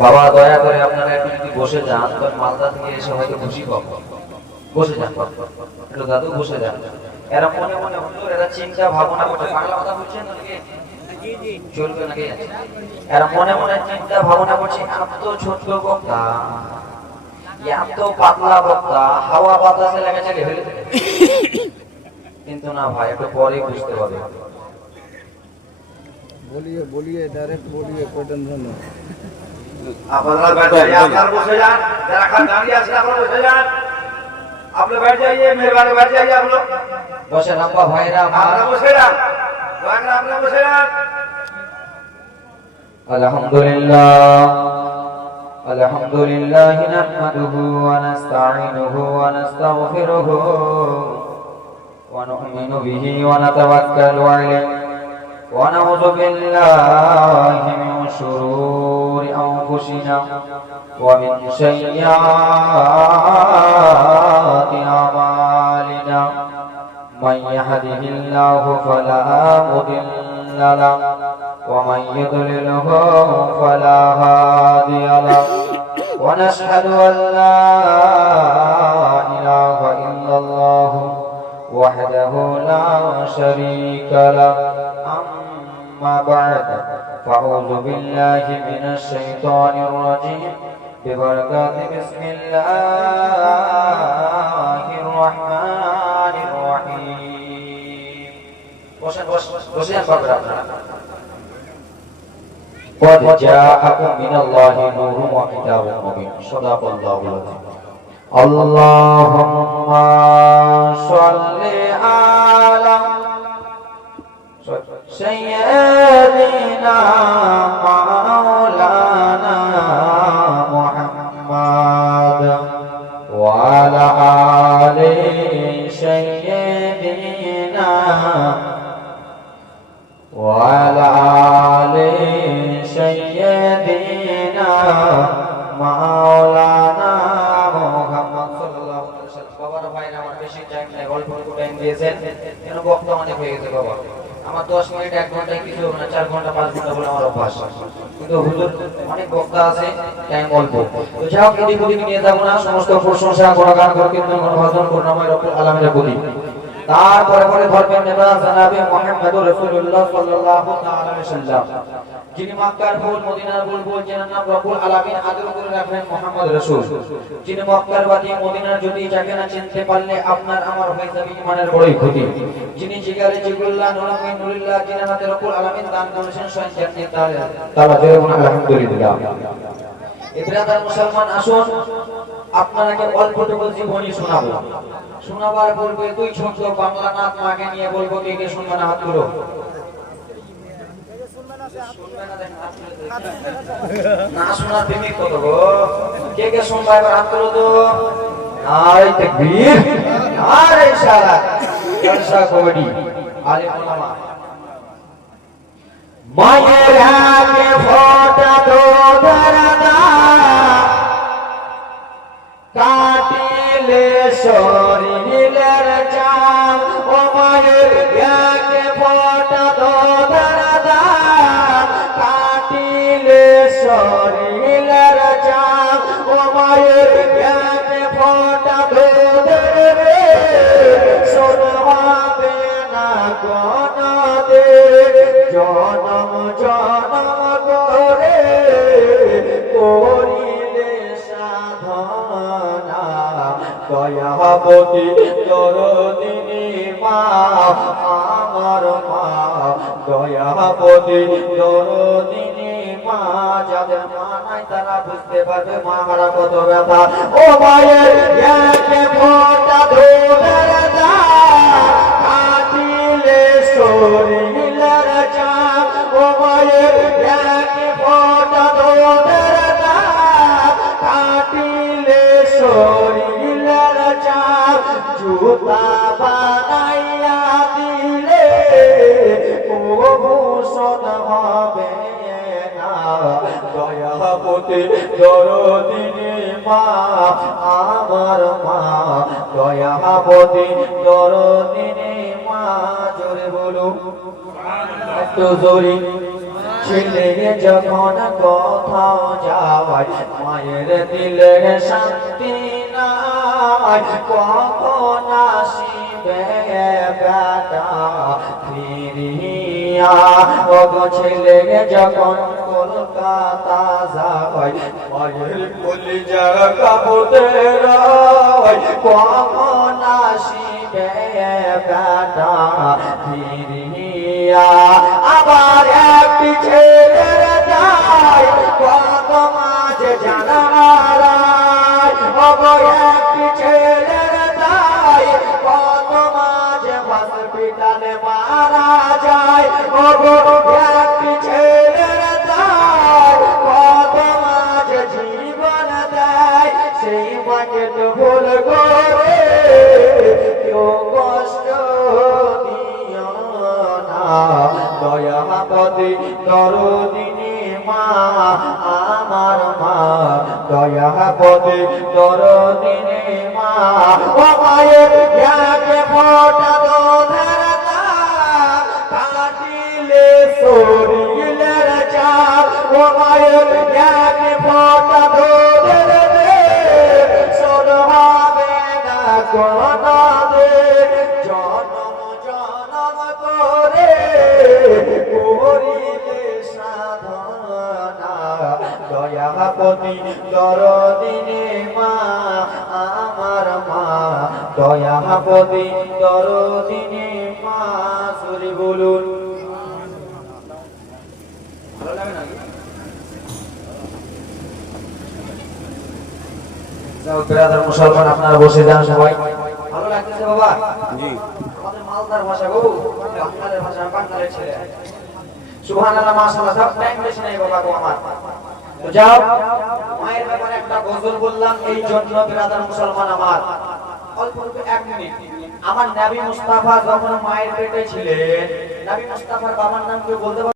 বাবা দয়া করে আপনারা একটু যদি বসে যান, কারণ মালদা থেকে এসে হয়তো খুশি পাবো। বসে যান একটু দাদু, বসে যান। এরা মনে মনে হুজুর এরা চিন্তা ভাবনা করছে, বাংলা কথা বলছেন নাকি চলবে নাকি, এরা মনে মনে চিন্তা ভাবনা করছে এত ছোট্ট বক্তা, এত পাতলা বক্তা, হাওয়া বাতাসে লেগেছে ফেলে দেবে। কিন্তু না ভাই, একটু পরে বুঝতে পারবে। बोलिए बोलिए डायरेक्ट बोलिए, कोई टेंशन नहीं। আপনারা बैठ जाइए, আপনারা বসে যান, যারা খান দাঁড়িয়ে আছেন আপনারা বসে যান, आप लोग बैठ जाइए, मेहरबानी बैठ जाइए आप लोग। বসে লম্বা ভাইরা আপনারা বসে যান, দয়া করে আপনারা বসে যান। আলহামদুলিল্লাহ আলহামদুলিল্লাহ নাহমাদুহু ওয়া নাস্তাঈনুহু ওয়া নাস্তাগফিরুহু ওয়া নু'মিনু বিহি ওয়া নাতাওয়াক্কালু আলাইহি ওয়া নাউযু বিল্লাহি মিন শুরুরি আনফুসিনা ওয়া মিন সাইয়্যাতি আমালিনা মান ইয়াহদিহিল্লাহু ফালা মুদিল্লা লাহু ومن يضلله فلا هادي له ونشهد أن لا إله إلا الله وحده لا شريك له أما بعد فأعوذ بالله من الشيطان الرجيم ببركات بسم الله الرحمن الرحيم قد جاءكم من الله نور وكتاب مبين صدق الله العظيم اللهم صل على سيدنا مولانا محمد وعلى آل سيدنا وعلى آل سيدنا مولانا محمد সাল্লাল্লাহু আলাইহি ওয়াসাল্লাম। বাবার ভাইরা আমার বেশি টাইম নাই, অল্প টাইম দিয়েছেন, কেন বক্তা অনেক হয়ে গেছে বাবা। আমার 10 মিনিট 1 ঘন্টায় কিছু হবে না, 4 ঘন্টা 5 ঘন্টা বলে আমার অভ্যাস। কিন্তু হুজুর অনেক বক্তা আছে, টাইম অল্প। তো যাও এদিক ওদিক নিয়ে যাব না, সমস্ত প্রশংসা গুণগান কীর্তন গুণভাজন করুণাময় রব্বুল আলামিনের প্রতি। তারপরে পরে ধর্মের নেতা জনাবে মুহাম্মদুর রাসূলুল্লাহ সাল্লাল্লাহু তাআলা আলাইহি ওয়াসাল্লাম, যিনি মক্কার ফুল মদিনার বুলবুল, যার নাম রব্বুল আলামিন আদর করে রাখলেন মুহাম্মদ রাসূল, যিনি মক্কার বাতি মদিনার জ্যোতি, যাকে না চিনতে পারলে আপনার আমার হয়ে যাবে ঈমানের বড়ই ক্ষতি, যিনি জিগারে জিগুল্লাহ নুরামে নুরিল্লাহ, যিনি হাতে রব্বুল আলামিন দান করেছেন স্বয়ং জান্নাত তাআলা জয়গুণ আলহামদুলিল্লাহ। ইব্রাদার মুসলমান, আসুন আপনাকে অল্পটুকু জীবনী শোনাবো। শোনাবার পূর্বে দুই ছন্দ বাংলা নাত মাকে নিয়ে বলবো, কে কে শুনবে না হাত তুলো। না শোনার বিমিক কত গো, কে কে শুনবা এবার হাত তুলো তো। আরে তাকবীর, আরে ইশারা, জলসা কমেডি আলিম উলামা। মায়ের হাতে ফোঁটা তো ধরনা, কাটিলে শরীরের চাম, ও মায়ের হাতে ফোঁটা তো ধরনা, কাটিলে শরীরের চাম, ও মায়ের হাতে ফোঁটা তো ধরে, শোনাবে না কোনদে জনম জনম করে করিলে সাধনা, দয়াবতী দরদিনী মা আমার মা, দয়াবতী দরদিনী মা, যাদের মা নাই তারা বুঝতে পারবে মা হারা কত ব্যথা। ও মায়ের একে ফোঁটা ধরে দা, কাটিলে শরীরের চাপ, ও মায়ের একে ফোঁটা ধরে দা, কাটিলে শরীরের চাপ, জুতা বানাইয়া দিলে ভূষণ হবে না, দয়াবতী দরদিনী মা আমার মা, দয়াবতী দরদিনী মা। জোরে বলো একটু জোরে। ছেলে যখন কোথাও যায় মায়ের দিলের শান্তি নাই কখন আসিবে বেটা ফিরিয়া ওগো ছেলে যখন কলকাতা যায় মায়ের কলিজার কাপড়ে রয় কখন আসিবে বেটা ফিরিয়া আবার একটি ছেলের দায় কত মাঝে জানারায় ওগো একটি ছেলের দায় কত মাঝে হসপিটালে মারা যায় ওগো একটি ছেলের দায় কত মাঝে জীবন দেয় সেই মাকে তো ভুল করে কেউ কষ্ট দিও না দয়াপতি দরদিনী মা আমার মা দয়াপতি দরদিনী মা ও মায়ের এক ফোঁটা দুধের দাগ কাটিলে শরীরের চাপ ও মায়ের এক ফোঁটা দুধের শোধ হবে না কোনো জনম জনম করে করিলে সাধনা দয়াপতি দরদিনী মা আমার মা দয়াপতি দরদিনী মা সুরি বলুন ভালো লাগে নাকি ব্রাদার মুসলমান আপনারা বসে যান সবাই ভালো লাগতেছে বাবা জি আমাদের মালদার ভাষা গো বাংলার ভাষা বাংলার ছেলে সুবহানাল্লাহ মাশাআল্লাহ সব টাইম বেশি নাই বাবা গো আমার তো যাও মায়ের ব্যাপারে একটা গজল বললাম এই জন্য ব্রাদার মুসলমান আমার অল্প অল্প 1 মিনিট আমার নবী মুস্তাফা যখন মায়ের পেটে ছিলেন নবী মুস্তাফার বাবার নাম কি বলতে